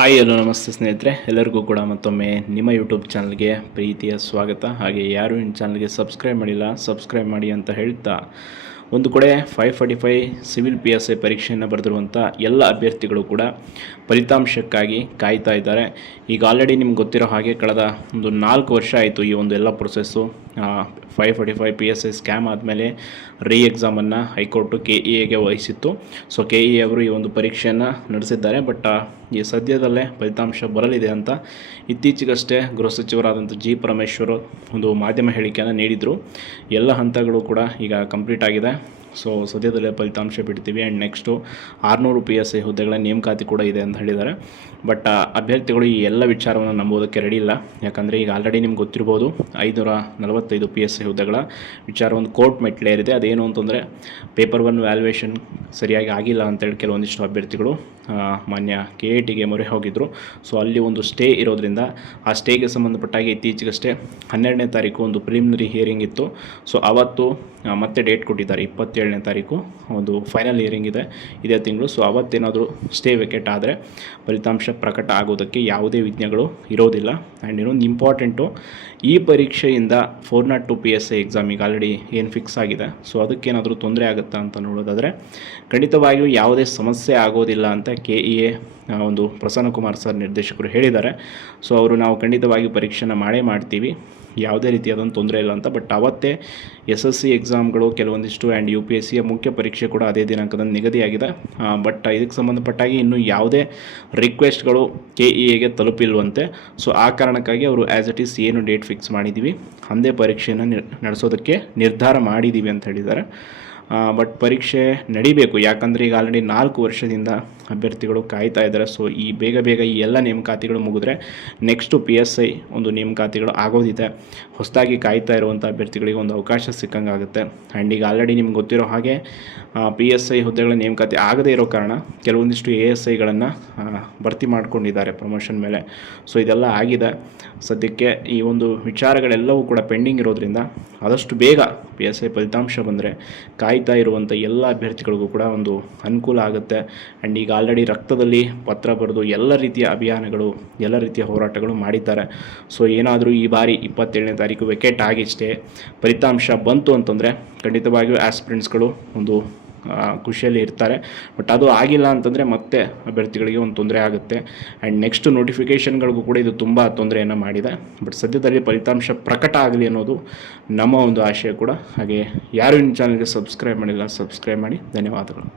Hi hello ನಮಸ್ತೆ ಸ್ನೇಹಿತರೆ, ಎಲ್ಲರಿಗೂ ಕೂಡ ಮತ್ತೊಮ್ಮೆ ನಿಮ್ಮ ಯೂಟ್ಯೂಬ್ ಚಾನಲ್ಗೆ ಪ್ರೀತಿಯ ಸ್ವಾಗತ. ಹಾಗೆ ಯಾರು ಈ ಚಾನಲ್ಗೆ ಸಬ್ಸ್ಕ್ರೈಬ್ ಮಾಡಿಲ್ಲ ಸಬ್ಸ್ಕ್ರೈಬ್ ಮಾಡಿ ಅಂತ ಹೇಳ್ತಾ, ಒಂದು ಕಡೆ 545 ಸಿವಿಲ್ PSI ಪರೀಕ್ಷೆಯನ್ನು ಬರೆದಿರುವಂಥ ಎಲ್ಲ ಅಭ್ಯರ್ಥಿಗಳು ಕೂಡ ಫಲಿತಾಂಶಕ್ಕಾಗಿ ಕಾಯ್ತಾ ಇದ್ದಾರೆ. ಈಗ ಆಲ್ರೆಡಿ ನಿಮ್ಗೆ ಗೊತ್ತಿರೋ ಹಾಗೆ ಕಳೆದ ಒಂದು 4 ವರ್ಷ ಆಯಿತು ಈ ಒಂದು ಎಲ್ಲ ಪ್ರೊಸೆಸ್ಸು. 545 PSI ಸ್ಕ್ಯಾಮ್ ಆದಮೇಲೆ ಎಕ್ಸಾಮನ್ನು ಹೈಕೋರ್ಟು KEAಗೆ ವಹಿಸಿತ್ತು. ಸೊ KEA ಅವರು ಈ ಒಂದು ಪರೀಕ್ಷೆಯನ್ನು ನಡೆಸಿದ್ದಾರೆ. ಬಟ್ ಈ ಸದ್ಯದಲ್ಲೇ ಫಲಿತಾಂಶ ಬರಲಿದೆ ಅಂತ ಇತ್ತೀಚೆಗಷ್ಟೇ ಗೃಹ ಸಚಿವರಾದಂಥ G. ಪರಮೇಶ್ವರ್ ಒಂದು ಮಾಧ್ಯಮ ಹೇಳಿಕೆಯನ್ನು ನೀಡಿದರು. ಎಲ್ಲ ಹಂತಗಳು ಕೂಡ ಈಗ ಕಂಪ್ಲೀಟ್ ಆಗಿದೆ. ಸೊ ಸದ್ಯದಲ್ಲೇ ಫಲಿತಾಂಶ ಬಿಡ್ತೀವಿ ಆ್ಯಂಡ್ ನೆಕ್ಸ್ಟು 600 PSI ಹುದ್ದೆಗಳ ನೇಮಕಾತಿ ಕೂಡ ಇದೆ ಅಂತ ಹೇಳಿದ್ದಾರೆ. ಬಟ್ ಅಭ್ಯರ್ಥಿಗಳು ಈ ಎಲ್ಲ ವಿಚಾರವನ್ನು ನಂಬೋದಕ್ಕೆ ರೆಡಿ ಇಲ್ಲ. ಯಾಕಂದರೆ ಈಗ ಆಲ್ರೆಡಿ ನಿಮ್ಗೆ ಗೊತ್ತಿರ್ಬೋದು 545 PSI ಹುದ್ದೆಗಳ ವಿಚಾರ ಒಂದು ಕೋರ್ಟ್ ಮೆಟ್ಲೇರಿದೆ. ಅದೇನು ಅಂತಂದರೆ ಪೇಪರ್ 1 ವ್ಯಾಲ್ಯೂಯೇಷನ್ ಸರಿಯಾಗಿ ಆಗಿಲ್ಲ ಅಂತೇಳಿ ಕೆಲವೊಂದಿಷ್ಟು ಅಭ್ಯರ್ಥಿಗಳು ಮಾನ್ಯ KATಗೆ ಮೊರೆ ಹೋಗಿದ್ದರು. ಸೊ ಅಲ್ಲಿ ಒಂದು ಸ್ಟೇ ಇರೋದ್ರಿಂದ ಆ ಸ್ಟೇಗೆ ಸಂಬಂಧಪಟ್ಟಾಗಿ ಇತ್ತೀಚೆಗಷ್ಟೇ 12ನೇ ತಾರೀಕು ಒಂದು ಪ್ರಿಲಿಮಿನರಿ ಹಿಯರಿಂಗ್ ಇತ್ತು. ಸೊ ಅವತ್ತು ಮತ್ತೆ ಡೇಟ್ ಕೊಟ್ಟಿದ್ದಾರೆ, 27ನೇ ತಾರೀಕು ಒಂದು ಫೈನಲ್ ಹಿಯರಿಂಗ್ ಇದೆ ಇದೇ ತಿಂಗಳು. ಸೊ ಅವತ್ತೇನಾದರೂ ಸ್ಟೇ ವೆಕೆಟ್ ಆದರೆ ಫಲಿತಾಂಶ ಪ್ರಕಟ ಆಗೋದಕ್ಕೆ ಯಾವುದೇ ವಿಘ್ನಗಳು ಇರೋದಿಲ್ಲ. ಆ್ಯಂಡ್ ಇನ್ನೊಂದು ಇಂಪಾರ್ಟೆಂಟು, ಈ ಪರೀಕ್ಷೆಯಿಂದ 402 PSI ಎಕ್ಸಾಮ್ ಈಗ ಆಲ್ರೆಡಿ ಏನು ಫಿಕ್ಸ್ ಆಗಿದೆ. ಸೊ ಅದಕ್ಕೇನಾದರೂ ತೊಂದರೆ ಆಗುತ್ತಾ ಅಂತ ನೋಡೋದಾದರೆ ಖಂಡಿತವಾಗಿಯೂ ಯಾವುದೇ ಸಮಸ್ಯೆ ಆಗೋದಿಲ್ಲ ಅಂತ KEA ಒಂದು ಪ್ರಸನ್ನಕುಮಾರ್ ಸರ್ ನಿರ್ದೇಶಕರು ಹೇಳಿದ್ದಾರೆ. ಸೊ ಅವರು ನಾವು ಖಂಡಿತವಾಗಿ ಪರೀಕ್ಷೆನ ಮಾಡ್ತೀವಿ, ಯಾವುದೇ ರೀತಿಯಾದಂಥ ತೊಂದರೆ ಇಲ್ಲ ಅಂತ. ಬಟ್ ಅವತ್ತೇ SSC ಎಕ್ಸಾಮ್ಗಳು ಕೆಲವೊಂದಿಷ್ಟು ಆ್ಯಂಡ್ UPSCಯ ಮುಖ್ಯ ಪರೀಕ್ಷೆ ಕೂಡ ಅದೇ ದಿನಾಂಕದಂದು ನಿಗದಿಯಾಗಿದೆ. ಬಟ್ ಇದಕ್ಕೆ ಸಂಬಂಧಪಟ್ಟಾಗಿ ಇನ್ನೂ ಯಾವುದೇ ರಿಕ್ವೆಸ್ಟ್ಗಳು KEAಗೆ ತಲುಪಿಲ್ವಂತೆ. ಸೊ ಆ ಕಾರಣಕ್ಕಾಗಿ ಅವರು ಆ್ಯಸ್ ಇಟ್ ಈಸ್ ಏನು ಡೇಟ್ ಫಿಕ್ಸ್ ಮಾಡಿದ್ದೀವಿ ಅಂದೇ ಪರೀಕ್ಷೆಯನ್ನು ನಡೆಸೋದಕ್ಕೆ ನಿರ್ಧಾರ ಮಾಡಿದ್ದೀವಿ ಅಂತ ಹೇಳಿದ್ದಾರೆ. ಬಟ್ ಪರೀಕ್ಷೆ ನಡಿಬೇಕು, ಯಾಕಂದರೆ ಈಗ ಆಲ್ರೆಡಿ 4 ವರ್ಷದಿಂದ ಅಭ್ಯರ್ಥಿಗಳು ಕಾಯ್ತಾ ಇದ್ದಾರೆ. ಸೊ ಈ ಬೇಗ ಈ ಎಲ್ಲ ನೇಮಕಾತಿಗಳು ಮುಗಿದ್ರೆ ನೆಕ್ಸ್ಟು PSI ಒಂದು ನೇಮಕಾತಿಗಳು ಆಗೋದಿದೆ. ಹೊಸದಾಗಿ ಕಾಯ್ತಾ ಇರುವಂಥ ಅಭ್ಯರ್ಥಿಗಳಿಗೆ ಒಂದು ಅವಕಾಶ ಸಿಕ್ಕಂಗಾಗುತ್ತೆ. ಆ್ಯಂಡ್ ಈಗ ಆಲ್ರೆಡಿ ನಿಮ್ಗೆ ಗೊತ್ತಿರೋ ಹಾಗೆ PSI ಹುದ್ದೆಗಳ ನೇಮಕಾತಿ ಆಗದೇ ಇರೋ ಕಾರಣ ಕೆಲವೊಂದಿಷ್ಟು ASIಗಳನ್ನು ಭರ್ತಿ ಮಾಡ್ಕೊಂಡಿದ್ದಾರೆ ಪ್ರಮೋಷನ್ ಮೇಲೆ. ಸೊ ಇದೆಲ್ಲ ಆಗಿದೆ. ಸದ್ಯಕ್ಕೆ ಈ ಒಂದು ವಿಚಾರಗಳೆಲ್ಲವೂ ಕೂಡ ಪೆಂಡಿಂಗ್ ಇರೋದ್ರಿಂದ ಆದಷ್ಟು ಬೇಗ PSI ಫಲಿತಾಂಶ ಬಂದರೆ ಕಾಯ್ತಾ ಇರುವಂಥ ಎಲ್ಲ ಅಭ್ಯರ್ಥಿಗಳಿಗೂ ಕೂಡ ಒಂದು ಅನುಕೂಲ ಆಗುತ್ತೆ. ಆ್ಯಂಡ್ ಈಗ ಆಲ್ರೆಡಿ ರಕ್ತದಲ್ಲಿ ಪತ್ರ ಬರೆದು ಎಲ್ಲ ರೀತಿಯ ಅಭಿಯಾನಗಳು, ಎಲ್ಲ ರೀತಿಯ ಹೋರಾಟಗಳು ಮಾಡಿದ್ದಾರೆ. ಸೊ ಏನಾದರೂ ಈ ಬಾರಿ 27ನೇ ತಾರೀಕು ವೆಕೆಟ್ ಆಗಿಷ್ಟೇ ಫಲಿತಾಂಶ ಬಂತು ಅಂತಂದರೆ ಖಂಡಿತವಾಗಿಯೂ ಆಸ್ಪಿರೆಂಟ್ಸ್ಗಳು ಒಂದು ಖುಷಿಯಲ್ಲಿ ಇರ್ತಾರೆ. ಬಟ್ ಅದು ಆಗಿಲ್ಲ ಅಂತಂದರೆ ಮತ್ತೆ ಅಭ್ಯರ್ಥಿಗಳಿಗೆ ಒಂದು ತೊಂದರೆ ಆಗುತ್ತೆ. ಆ್ಯಂಡ್ ನೆಕ್ಸ್ಟ್ ನೋಟಿಫಿಕೇಷನ್ಗಳಿಗೂ ಕೂಡ ಇದು ತುಂಬ ತೊಂದರೆಯನ್ನು ಮಾಡಿದೆ. ಬಟ್ ಸದ್ಯದಲ್ಲಿ ಫಲಿತಾಂಶ ಪ್ರಕಟ ಆಗಲಿ ಅನ್ನೋದು ನಮ್ಮ ಒಂದು ಆಶಯ ಕೂಡ. ಹಾಗೆ ಯಾರು ಇನ್ನು ಚಾನಲ್ಗೆ ಸಬ್ಸ್ಕ್ರೈಬ್ ಮಾಡಿಲ್ಲ ಸಬ್ಸ್ಕ್ರೈಬ್ ಮಾಡಿ. ಧನ್ಯವಾದಗಳು.